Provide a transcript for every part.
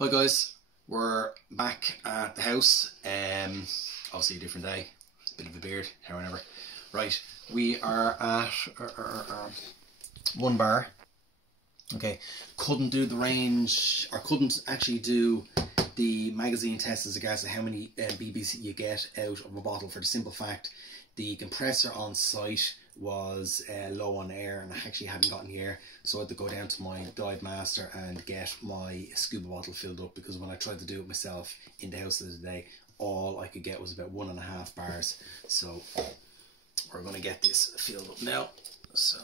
Hi guys, we're back at the house. Obviously a different day, bit of a beard, hair whenever. Right, we are at 1 bar. Okay, couldn't do the range, or couldn't actually do the magazine test as regards to how many BBs you get out of a bottle, for the simple fact the compressor on site was low on air, and I actually hadn't gotten the air, so I had to go down to my dive master and get my scuba bottle filled up, because when I tried to do it myself in the house the other day, all I could get was about 1.5 bars. So we're going to get this filled up now, so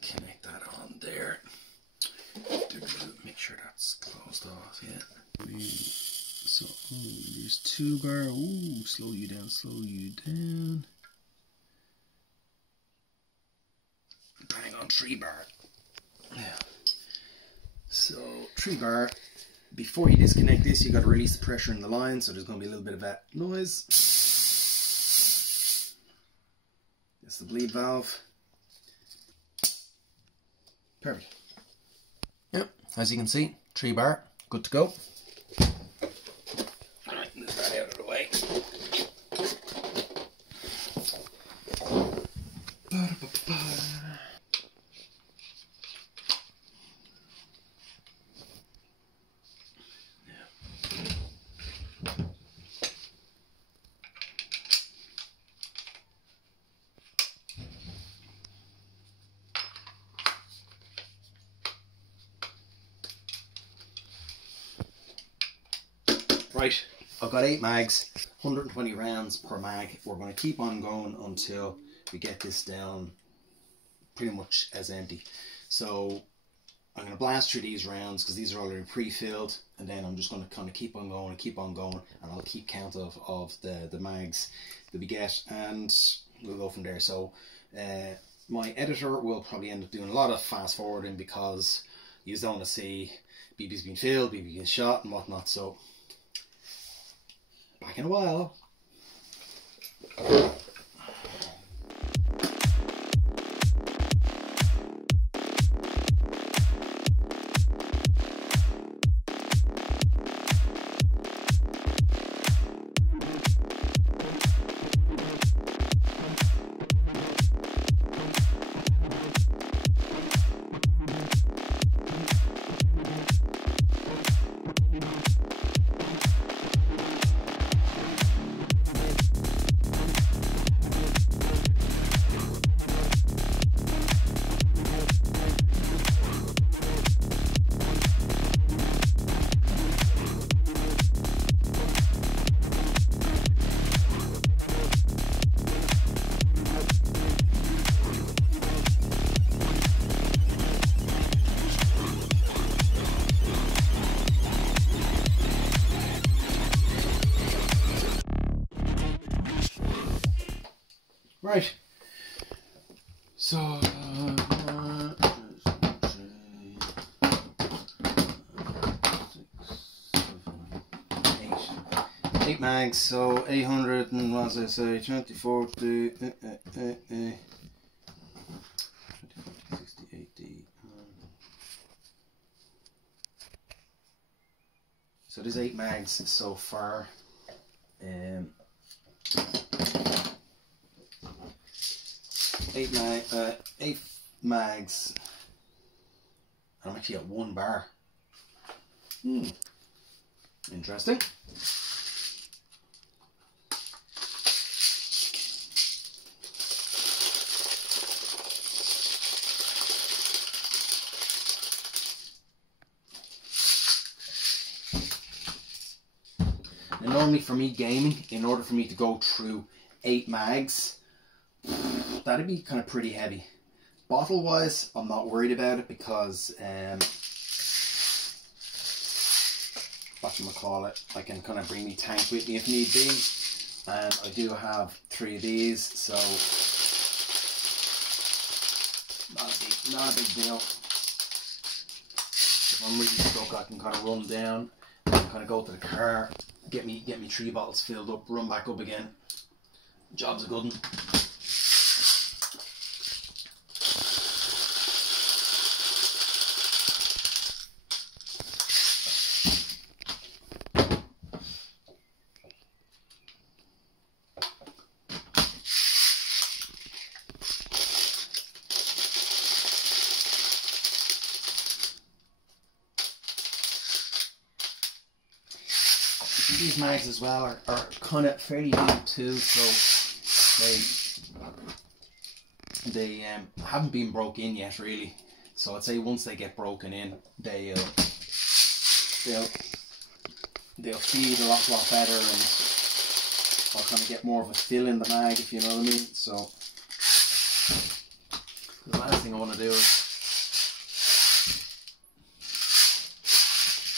connect that on there, make sure that's closed off. Yeah, so there's 2 bar. Ooh, slow you down. Bang on 3 bar. Yeah. So 3 bar. Before you disconnect this, you got to release the pressure in the line, so there's going to be a little bit of that noise. That's the bleed valve. Perfect. Yep, as you can see, 3 bar, good to go. Alright, move that out of the way. Right, I've got 8 mags, 120 rounds per mag. We're going to keep on going until we get this down pretty much as empty. So I'm going to blast through these rounds because these are already pre-filled, and then I'm just going to kind of keep on going, and I'll keep count of the mags that we get, and we'll go from there. So my editor will probably end up doing a lot of fast forwarding because you don't want to see BBs being filled, BB being shot and whatnot. So back in a while. Right, so 8 mags, so 800 and what was I say, 24 to 20, 60, 80. So there's 8 mags so far. 8 mags. I'm actually at 1 bar. Interesting. And normally for me gaming, in order for me to go through 8 mags, that'd be kind of pretty heavy. Bottle wise, I'm not worried about it because whatchamacallit, I can kind of bring my tank with me if need be, and I do have 3 of these, so not a big deal. If I'm really stuck, I can kind of run down and kind of go to the car, get me 3 bottles filled up, run back up again. Job's a good one. These mags as well are kind of fairly new too, so they haven't been broke in yet really. So I'd say once they get broken in, they'll feed a lot better, and I'll kind of get more of a fill in the mag, if you know what I mean. So the last thing I want to do is,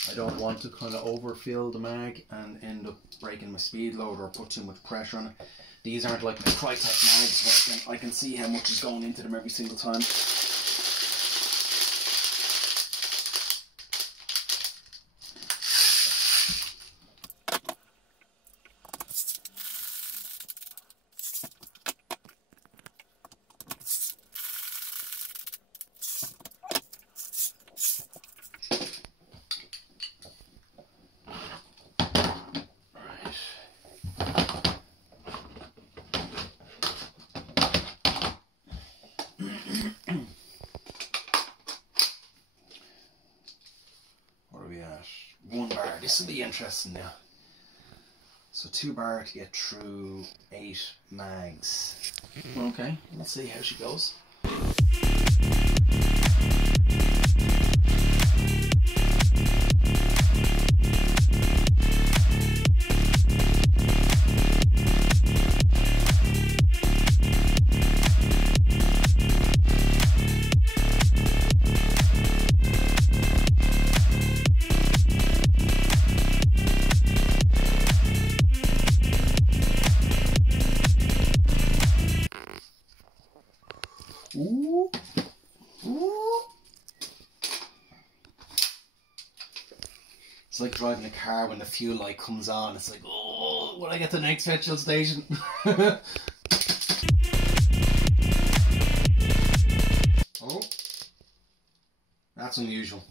I don't want to kind of overfill the mag and end up breaking my speed load or put too much pressure on it. These aren't like my Crytek mags where I can see how much is going into them every single time. This will be interesting now. So 2 bar to get through 8 mags. Okay, let's see how she goes. Ooh. Ooh. It's like driving a car when the fuel light comes on. It's like, oh, when I get to the next petrol station. Oh, that's unusual.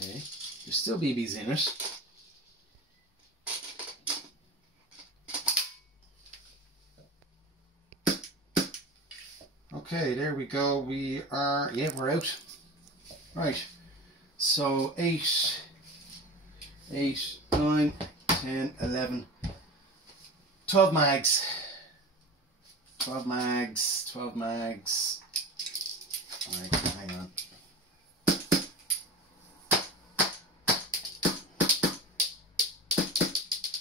Okay, there's still BBs in it. Okay, there we go. We are, yeah, we're out. Right. So 8, 9, 10, 11, 12 mags. 12 mags, 12 mags. Alright, hang on.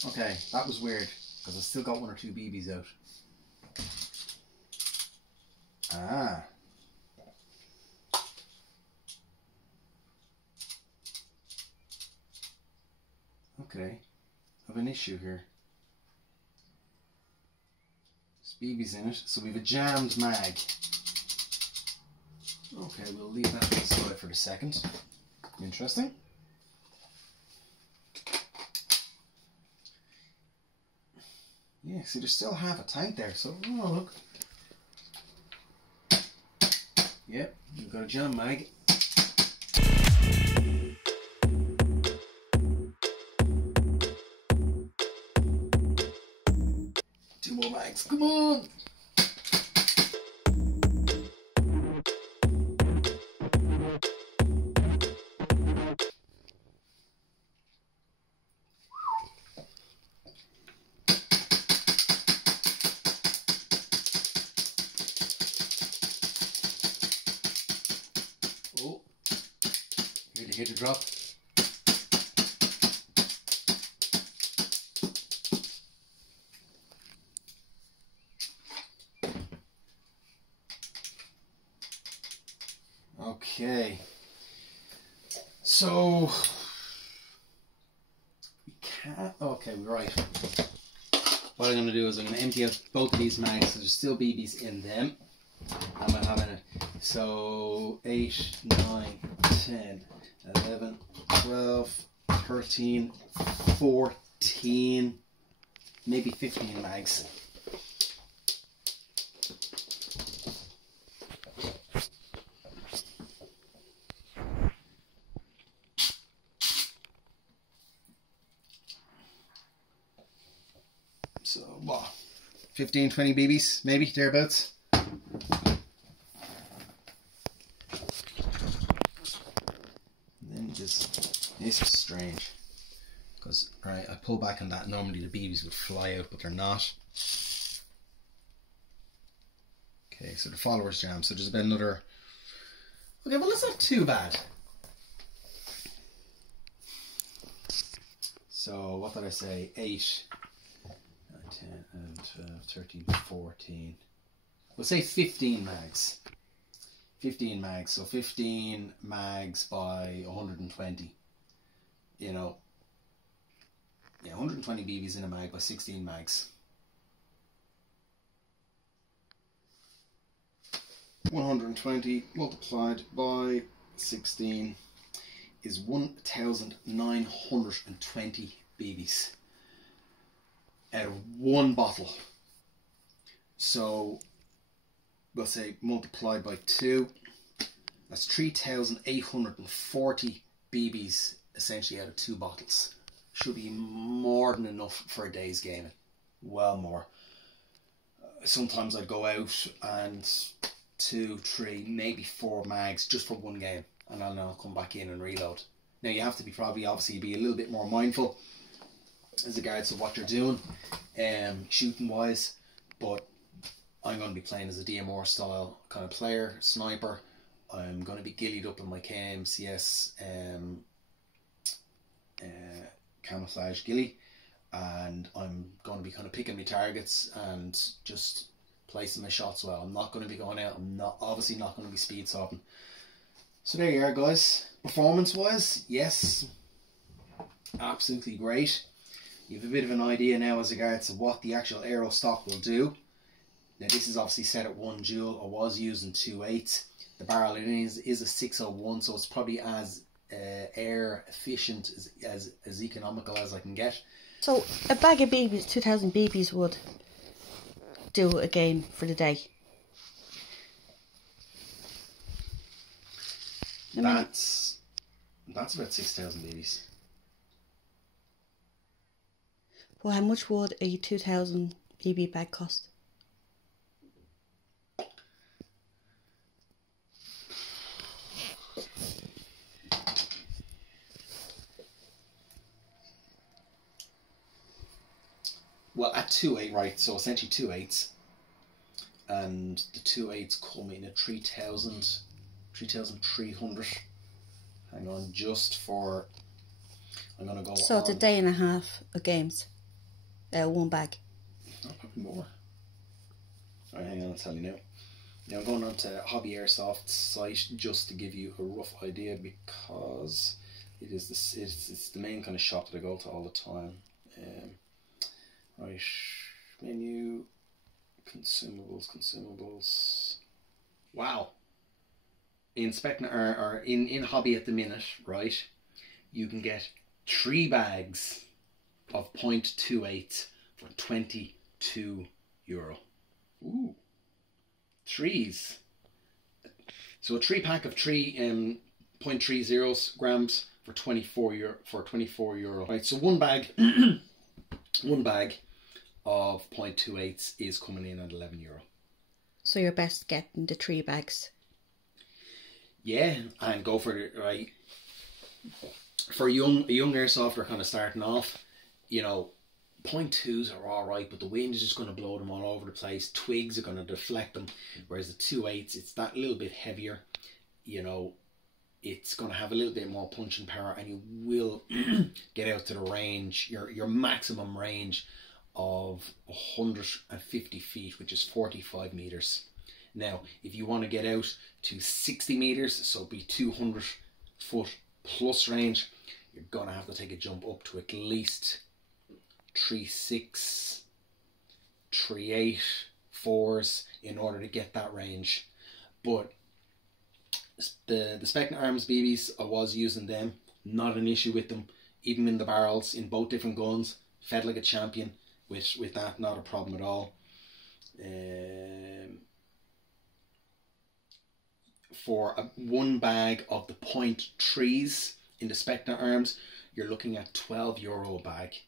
Okay, that was weird, because I still got 1 or 2 BBs out. Ah. Okay, I have an issue here. There's BBs in it, so we have a jammed mag. Okay, we'll leave that to the side for a second. Interesting. Yeah, see, there's still half a tank there, so, oh look. Yep, you've got a jam mag. 2 more mags, come on! Oh, really hit a drop. Okay, so we can't. Okay, we're right. What I'm going to do is I'm going to empty out both of these mags, so there's still BBs in them. I'm going to have in it. So 8, 9, 10, 11, 12, 13, 14, maybe 15 mags. So, what, 15, 20 BBs, maybe, thereabouts. pull back on that, normally the BBs would fly out, but they're not. Okay, so the followers jam. So there's about another. Okay, well, that's not too bad. So what did I say? 8, 9, 10, 11, 12, 13, 14. We'll say 15 mags. 15 mags. So 15 mags by 120. You know. Yeah, 120 BBs in a mag by 16 mags. 120 multiplied by 16 is 1,920 BBs out of one bottle. So we'll say multiplied by 2, that's 3,840 BBs essentially out of 2 bottles. Should be more than enough for a day's gaming. Well more. Sometimes I'd go out and 2, 3, maybe 4 mags just for one game, and then I'll come back in and reload. Now you have to be obviously be a little bit more mindful as regards to what you're doing, shooting wise, but I'm going to be playing as a DMR style kind of player, sniper. I'm going to be gillied up in my KMCS camouflage ghillie, and I'm going to be kind of picking my targets and just placing my shots well. I'm not going to be going out. I'm obviously not going to be speed swapping. So there you are, guys. Performance wise, yes, absolutely great. You have a bit of an idea now as regards to what the actual aero stock will do. Now this is obviously set at 1 joule. I was using 2.8. The barrel is a 601, so it's probably as air efficient, as economical as I can get. So a bag of BBs, 2,000 BBs would do a game for the day. That's about 6,000 BBs. Well, how much would a 2,000 BB bag cost? Well, at 2.8, right, so essentially 2.8s, and the 2.8s come in at 3,300. Hang on, just for, I'm going to go so it's a day and a half of games, one bag. No, probably more. Alright, hang on, I'll tell you now. Now I'm going on to Hobby Airsoft's site just to give you a rough idea, because it's the main kind of shop that I go to all the time. Right, menu, consumables. Wow. In Specna, or in Hobby at the minute, right, you can get 3 bags of 0.28 for €22. Ooh. 3s. So a 3-pack of 3 0.30 grams for €24. Right, so one bag one bag of 0.28 is coming in at €11. So you're best getting the 3 bags. Yeah, and go for it, right. For a young airsofter kind of starting off, you know, 0.2s are alright, but the wind is just going to blow them all over the place. Twigs are going to deflect them, whereas the 2.8s, it's that little bit heavier. You know, it's going to have a little bit more punching power, and you will get out to the range, your maximum range of 150 feet, which is 45 meters. Now, if you want to get out to 60 meters, so be 200 foot plus range, you're going to have to take a jump up to at least 3.6, 3.8, 4s in order to get that range. But the Specna Arms BBs, I was using them, not an issue with them, even in the barrels, in both different guns, fed like a champion with that, not a problem at all. For one bag of the 0.3s in the Specna Arms, you're looking at €12 a bag.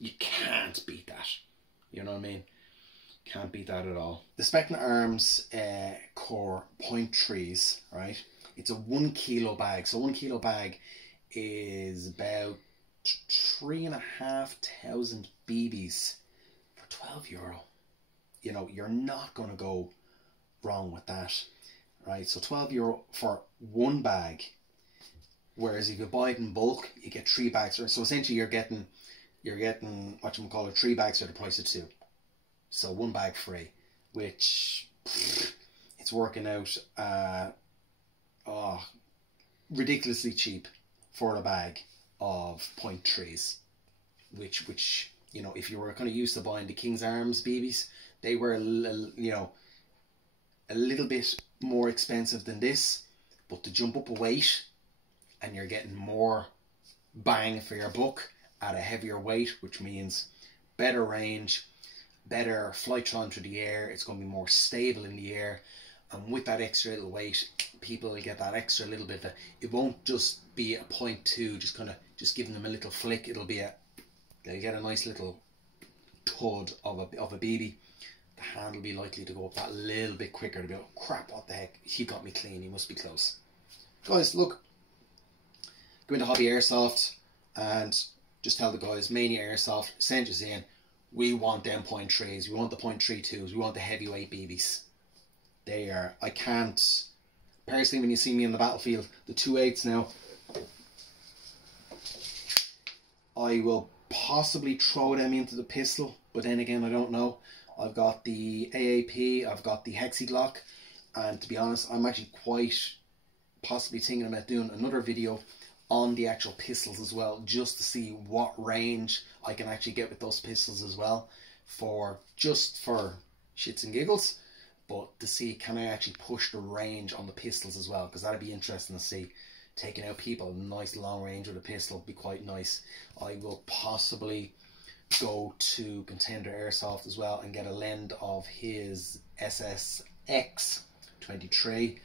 You can't beat that. You know what I mean? Can't beat that at all. The Specna Arms core 0.3s, right? It's a 1 kilo bag. So 1 kilo bag is about 3,500 BBs for €12. You know, you're not going to go wrong with that, right? So €12 for one bag, whereas if you buy it in bulk, you get 3 bags. So essentially, you're getting what you call it, 3 bags for the price of 2. So 1 bag free, which it's working out ridiculously cheap for a bag of .3s, which you know, if you were kind of used to buying the King's Arms BBs, they were a little bit more expensive than this, but to jump up a weight and you're getting more bang for your buck at a heavier weight, which means better range, better flight time through the air. It's going to be more stable in the air, and with that extra little weight, people will get that extra little bit. It won't just be a .2, just giving them a little flick. They'll get a nice little thud of a BB. The hand will be likely to go up that little bit quicker. To be like, crap, what the heck? He got me clean. He must be close. Guys, look, go into Hobby Airsoft and just tell the guys, Mania Airsoft, send us in. We want them .3s. We want the .32s. We want the heavyweight BBs. They are. I can't. Personally, when you see me in the battlefield, the 2.8s now, I will possibly throw them into the pistol, but then again, I don't know. I've got the AAP, I've got the Hexi Glock, and to be honest, I'm actually quite possibly thinking about doing another video on the actual pistols as well, just to see what range I can actually get with those pistols as well, just for shits and giggles, but to see can I actually push the range on the pistols as well, because that'd be interesting to see. Taking out people nice long range with a pistol would be quite nice. I will possibly go to Contender Airsoft as well and get a lend of his SSX 23,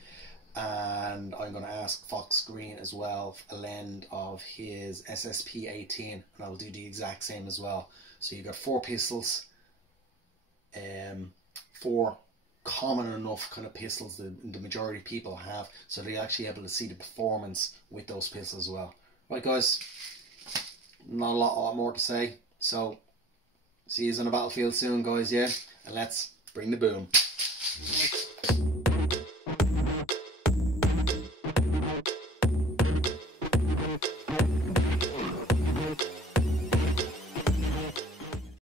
and I'm going to ask Fox Green as well a lend of his SSP 18, and I'll do the exact same as well. So you've got 4 pistols, 4 common enough kind of pistols that the majority of people have, so they're actually able to see the performance with those pistols as well. Right guys, not a lot more to say, so see you on the battlefield soon guys, yeah, and let's bring the boom.